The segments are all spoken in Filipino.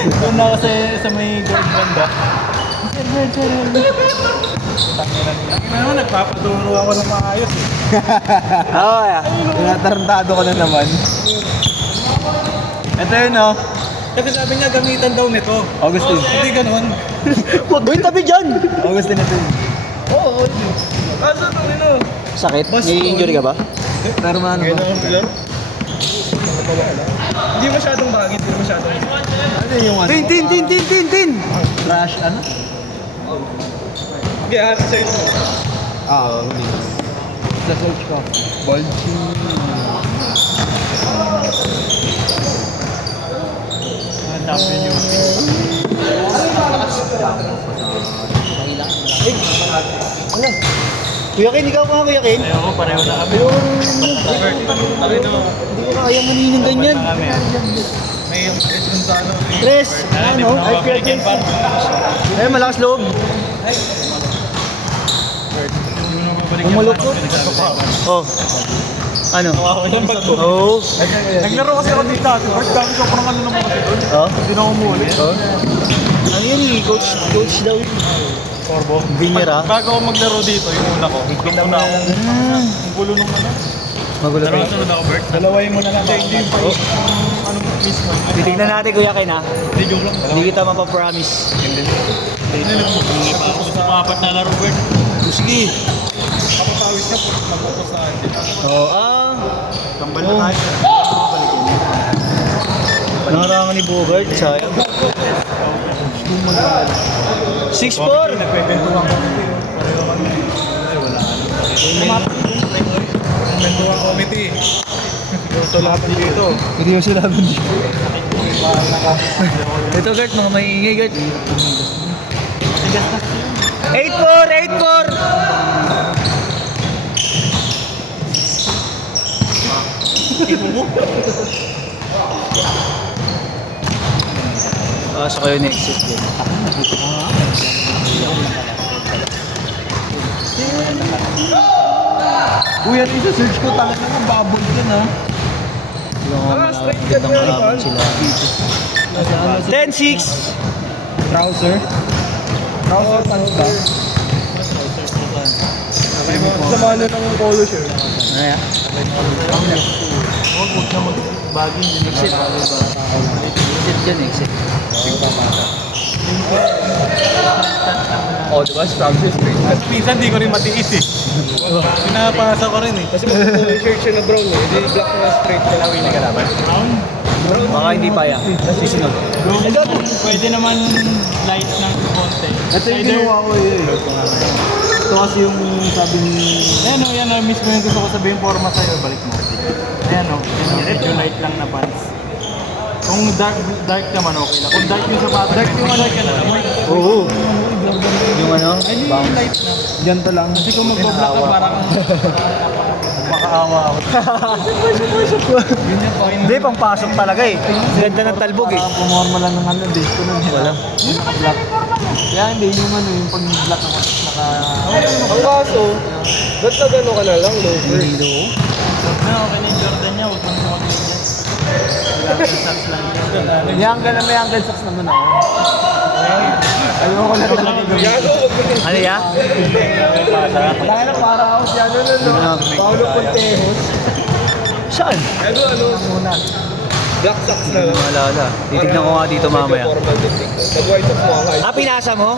Doon na ako sa may gold banda. Sir. Ano, nagpapaduro ako ng maayos eh. Oo, tinatarantado ko na naman. Ito yun, oh. Kasi sabi niya gamitan daw nito. Augustine. Hindi ganun. Huwag mo yung tabi dyan! Augustine ito yun. Oo. Kaso ito nino. Sakit? May-injury ka ba? Pero ano ba? Hindi masyadong bagay, hindi masyadong. Ano yung ano? Tin! Trash, ano? Hindi, hati sa'yo. Hindi. Sa search ko. Bulgy. Ano? Kuya Ken, ikaw mga Kuya Ken? Ayoko, pareho na kami. Hindi ko kaya manining ganyan. May yung dun sa ano. Tres! Ano? Ay, Kuya Ken. Ay, malakas loob. Umalukot. Oh. Ano? Oo. Naglaro kasi ako dito. First dami ko parang ano naman kasi doon. Oh? Hindi na umulit. Ano yun eh? Coach daw yun. Corbo. Vinyera. Bago ako maglaro dito, yung una ko. Iklong muna ako. Ang gulo nung ano. Magulo pa. Sunod ako, Bert. Dalawain mo na lang. Hindi yung pa. Ano mismo. Titignan natin Kuya Ken ha. Hindi, joke lang. Hindi kita mapapromise. Apat na laro, Bert. Sige. Kapatawis niya po. Magpupo sa akin. Oo. Tambal na tayo. Nangarangan ni Bogart. Sayang. 6-4. Nagkwentuhan ko. Pareho kami. Ay, wala. Nagkwentuhan committee. Ito laban dito. Hindi mo sila laban dito. Ito Gert, mga maingay Gert. 8-4. Sa kayo next set din. Kuya, isa search ko talaga ng babog dyan ha. Straight ka na sila. 10-6. Trouser. Trouser pants ba? Sama na ng polo shirt. Ano yan? Huwag na mag-bagay. Exit. Exit dyan, exit. Oh, diba? Trouser straight. At minsan di ko rin matiis eh. Pinapasa ko rin eh. Kasi mag-shirt siya na brown eh. Hindi black na straight. Kalawin na kalaban. Baka hindi pa yan. Susunod. Pwede naman light ng konti. Ito yung ginawa ko eh. Ito kasi yung sabi ni... Ayan o, yan o. Mismo yung gusto ko sabihin forma sa'yo. Balik mo. Ayan o. Medyo light lang na pants. Kung dark naman okay lang. Kung dark yung sapatos. Dark yung ano ka na naman. Oo. Yung ano? Ay, yung light na. Ganto lang. Kasi kung mag-black ka parang makaawa ako. Yun yung point. Hindi, pangpasok talaga eh. Ganda ng talbog eh. Parang pumorma lang ng ano, base ko nun. Wala. Yung naka-black. Kaya hindi yung ano, yung pag-black ako naka... Ang kaso, ba't na gano'n ka na lang, lover? Hindi do. Na, okay na yung Jordan niya, huwag mong sumagin niya. Wala yung socks lang. May angle socks naman ako. Ayoko na rin lang gagawin. Ano yan? Kaya na para ako siya, ano, Paulo Contejos. Saan? Ano, muna. Black socks na lang. Malala. Titignan ko nga dito mamaya. Formal din tingnan. Nag-white socks mo kahit. Pinasa mo?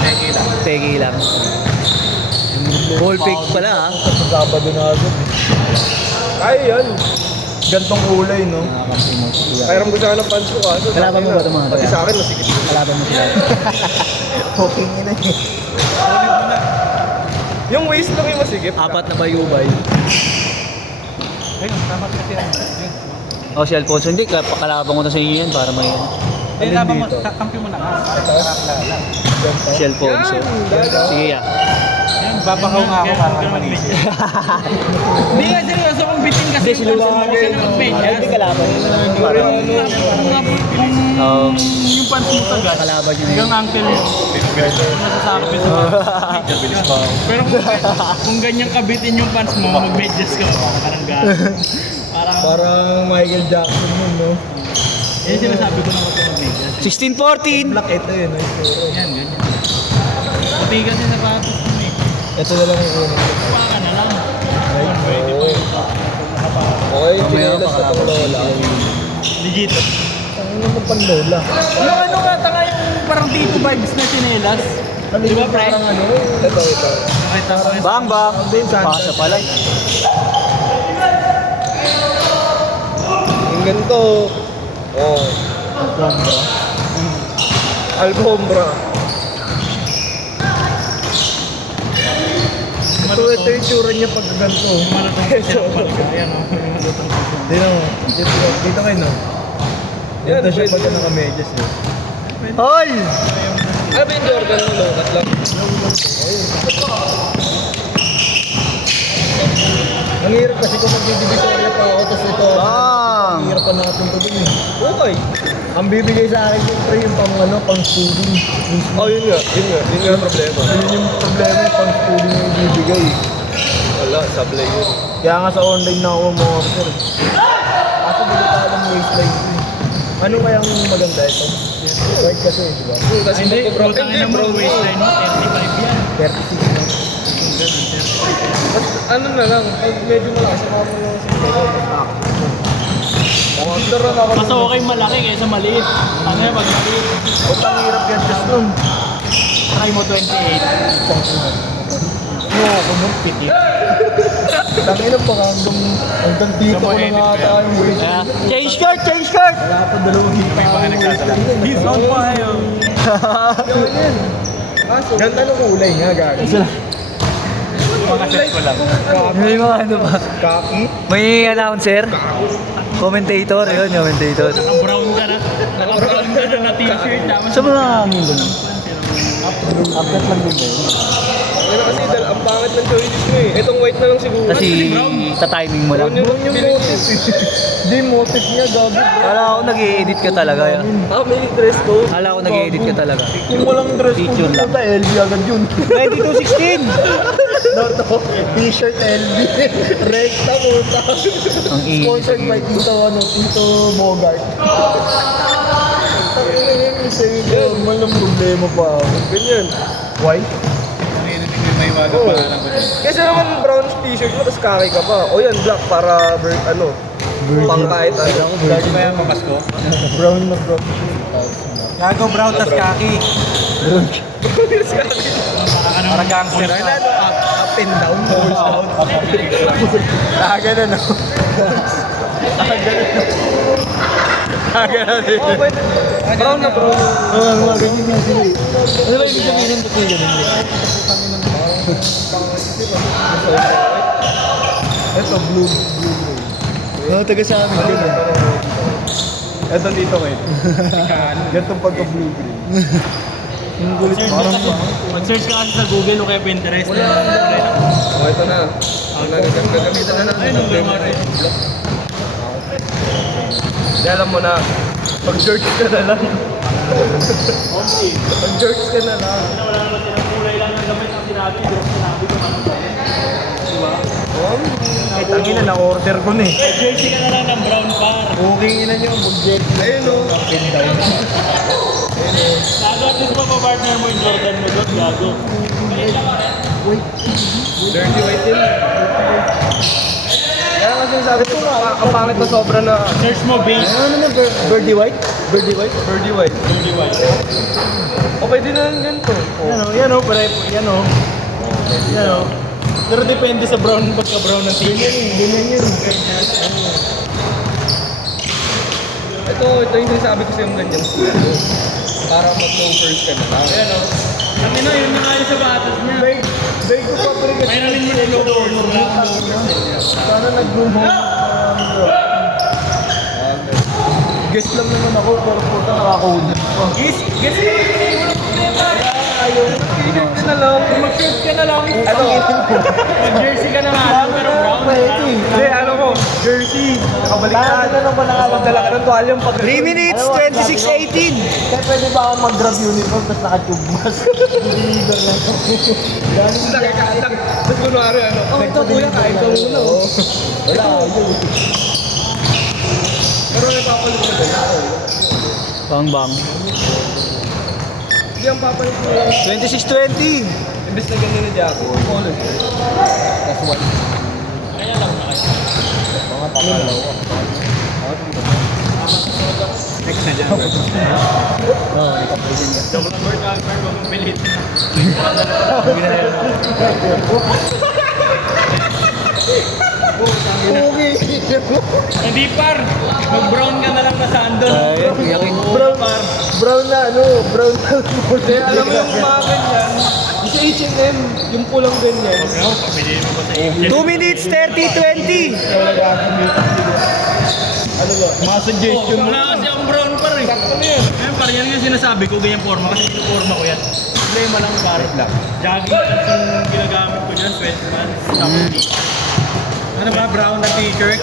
Teki lang. Tegi lang. Ball pick pala ha. Sa Sabado na agad eh. Kaya yan. Gantong kulay, no? Kaya ko siya ng pants ko kaso. Kalaban mo ba ito mga Pati sa akin, masikip. Kalaban mo sila. Okay na eh. Yung waist lang yung masikip. 4 na bayubay. Ayun, tama kasi yan. O si Alfonso, hindi. Kalaban ko na sa inyo yan para may... Eh, laban mo, kakampi mo na nga. Si Alfonso. Sige ya. Ayun, babakaw nga ako para manisip. Hindi nga seryoso kung bitin kasi Hindi, si Luis. Hindi kalaban. Para... Yung pants mo tagas, Kalaban yun. yung ankle mo, nasasabi sa Pero kung ganyan kabitin yung pants mo, mag-medyas ka. Parang gano'n. Parang Michael Jackson yun, no? Yan yung sinasabi ko na mag-medyas. 16-14. Black, ito yun. Yan, ganyan. Puti kasi sapatos mo eh. Ito na lang yung una. Kuha ka na lang. Pwede pa yung Okay, chinelas na pang lola. legit. Ang naman pang lola. Yung ano nga, tanga yung parang Tito vibes na chinelas. Di ba, pre? Parang ano? Ito. Nakita ko yun. Bang, bang. Pasa pala. Yung ganito. Oh. Alfombra. Alfombra. Ito yung tsura niya pag ganito. Malutong siya palaga. Ayan o. Malutong siya. Dito kayo no? Dito siya pag naka-medyas eh. Hoy! Ano ba yung Jordan mo? Lokat lang. Ang hirap kasi kung magdidivisorya pa ako, tapos ito, Bang! ang hirap pa nakapunta dun eh. Okay. Ang bibigay sa akin siyempre yung pang ano, pang schooling. Oh, yun nga ang problema. Yun yung problema, yung pang schooling yung bibigay. Wala, sablay yun. Kaya nga sa online na ako mo-order. Kaso hindi ko alam waistline ko. Ano kayang maganda ito? White kasi, di ba? Ay, hindi. Putangin naman waistline mo. 35 yan. 36 na. Ano na lang, pag medyo malakas ako sa order na ako. Mas okay malaki kaysa maliit. Ano yan, pag maliit. Ba't ang hirap yan just nun? Try mo 28. Oo, kumang pitit. Tangin na pa hanggang dito ko na nga tayo. Change card! Change card! Wala pa dalawang hita. May baka nagsasabi. He's on fire! Gawin yan. Ganda ng kulay nga, gagi. Mga set ko lang. May mga ano ba? Kaki? May announcer? Commentator, yun, commentator. Naka-brown ka na. Naka-brown ka na na t-shirt. Tapos Sa mga hangin doon. Update lang din eh. Ano kasi, ang pangit ng choices mo eh. Itong white na lang siguro. Kasi ta-timing mo lang. Yun yung motif. Hindi, motif niya, gabi. Kala ko nag-i-edit ka talaga. May dress code. Kala ko nag-i-edit ka talaga. Yung walang dress Picture code lang. puta, LV agad yun. 22-16! No, to. T-shirt LV. Rekta puta. Ang init. Sponsored by Tito Bogart. Normal ng problema pa ako. Ganyan. Why? may waga Oo. pa lang. Kasi naman brown t-shirt mo, tapos kaki ka pa. O yan, black para pang kahit ano. Di ba yan papasko? Brown na brown. Gago brown tas kaki. Para gangster ka. Up and down, balls down. Ganun no? Ganun. Oh, pwede. Brown na brown. Oo, ganyan nga sila eh. Ano ba ibig sabihin ng tukoy ganun? Ito, blue. Oo, taga sa amin. Ganun. Ito dito kayo. Gantong pagka-blue-green. Yung gulit. Mag-search ka kasi sa Google o kaya Pinterest. Oh, ito na. Gagamitan na natin. Ayun, ang gama rin. Di alam mo na, pag-search ka na lang. Pag-search ka na lang. Wala naman silang kulay lang ng gamit ang sinabi. Pero sinabi ko ano ba? Diba? Ay, tangin na, na-order ko na eh. Jersey ka na lang ng brown par. Okay na nyo, mag-jet. Ayun o. Pin down. Gago, at least pa partner mo yung Jordan mo doon, gago. Dirty white din. Kaya kasi sabi ko, kapangit na sobra na. Search mo base. Ano na, birdie white? Birdie white? Birdie white. Hindi white. O pwede na lang ganito. Yan o, pare, yan o. Yan o. Pero depende sa brown, pagka-brown ng t-shirt. Ganyan yun. Ito yung sinasabi ko sa'yo yung ganyan. Para mag-loafers ka na lang. Yan o. Ang ina, yun na nga yung sapatos niya. Bag ko pa pala May namin mo yung loafers. Sana nag-room home. Guess lang naman ako, pero puta nakakahuli pa. Guess Ayaw. T-shirt ka na lang. mag-shirt ka na lang. Ano? Mag-jersey ka na nga lang, pero brown. Hindi, ano mo? Jersey. Nakabaliktad. Ano na ba nakakadala ka ng tuwalyang pag 3 minutes, 26-18! Kaya pwede ba akong mag-grab uniform tapos naka-tube mask? Deliver lang ito. Galing nakakatak. Tapos kunwari ano, oh ito kuya, kain ka muna. Wala, yun. Pero nagpapalit ka ba? Bang bang. Hindi ang papalit mo lang. 2620. Imbes na ganyan na jacket. Polo siya. That's one. Mga takalaw. Next na dyan. Oo, Double bird, wag mong pilit. Okay. Hindi par, mag-brown ka na lang na sandal. Brown na ano, brown na. Hindi, alam mo yung mga ganyan. Yung sa H&M, yung pulang ganyan. Ano, papiliin mo ba sa Angel? 2 minutes 30-20. Ano ba? Mga suggestion mo. Wala kasi akong brown par eh. Sakto na yan. Ayun par, yan yung sinasabi ko, ganyan forma. Kasi yung forma ko yan. Problema lang par. Jogging pants yung ginagamit ko dyan, sweatpants. Tapos ano ba, brown na t-shirt?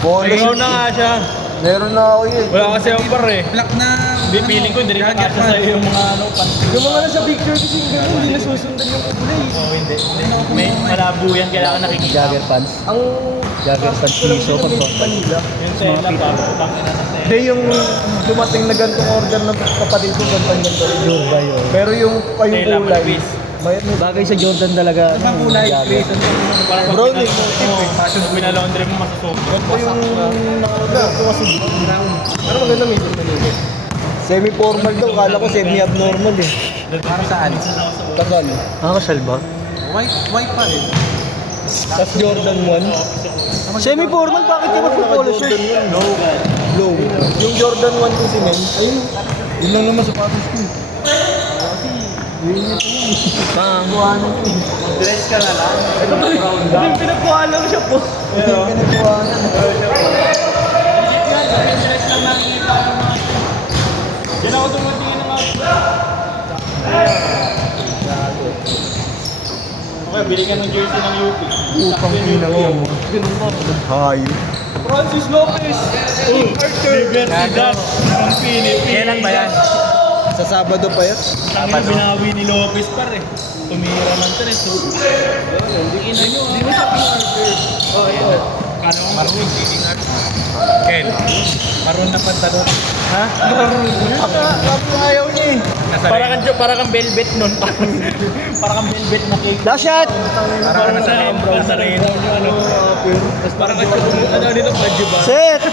Brown na nga siya. Meron na ako yun. Wala kasi akong par eh. Black na. Feeling ko, hindi rin nakasya sa'yo yung mga ano, pants. Yung mga nasa picture kasi yung gano'n, hindi nasusundan yung kulay. Oo, hindi. May malabo yan, kailangan nakikita. Jogger pants. Ang Jogger pants piso pag Manila. Yung tela, pang ina na tela. Hindi yung dumating na gantong order ng kapatid ko, ganto rin. Jordan yun. Pero yung Tela, kulay, piece. may Bagay sa Jordan talaga. Ang kulay, Jogger. Parang Brown pag eh, motif eh. Pag pinalaundry mo, masusog. Ito yung nakalagay ko kasi brown. Ano maganda medyo manili? Semi-formal daw, kala ko semi-abnormal eh. Para saan? Tagal. Nakakasal ba? White pa rin. Tapos Jordan 1. Semi-formal, bakit di magpo-polo shirt? Low. Yung Jordan 1 kasi men, ayun. Yun lang naman sapatos ko. Bang. Dress ka na lang. Ito ba brown da? Hindi, pinakuha lang siya po. Pero, pinagkuhanan. Dress lang nakikita yung mga... Yan ako tumatingin ng mga... Okay, bili ka ng jersey ng UP. Upang pinang yan mo. Hayo. Francis Lopez! Universidad ng Philippines. Kailan ba yan? Sa Sabado pa yan? Tangin binawi ni Lopez par eh. Tumira ng tres. Hindi mo sa P-Arter. Oh, ito. Kano mo maroon? Ken, maroon na pantalon. Ha? Kapag ayaw niya eh. Para kang velvet nun. Para kang velvet na cake. Last shot! Para sa reno nyo ano. Para kang ano dito, Pajubas. Set!